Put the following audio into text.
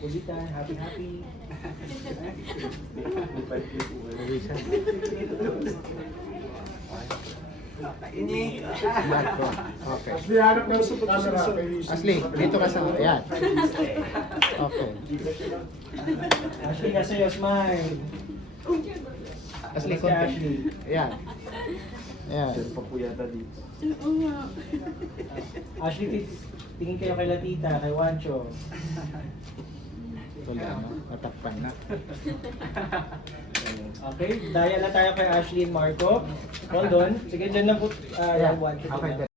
Kulitan, happy. Okay. Asli, hanap na sa camera. Asli, dito ka sa... Ayan. Okay. Ashley, nasa iyo, smile. Asli, Si konti. Ashley. Ayan. Ayan. Ashley, tingin kayo kay Latita, kay Wancho. Wala na. Natakpan na. Okay, daya na tayo kay Ashley and Marco. Hold on. Sige, dyan na po, Ayan. Wancho. Okay.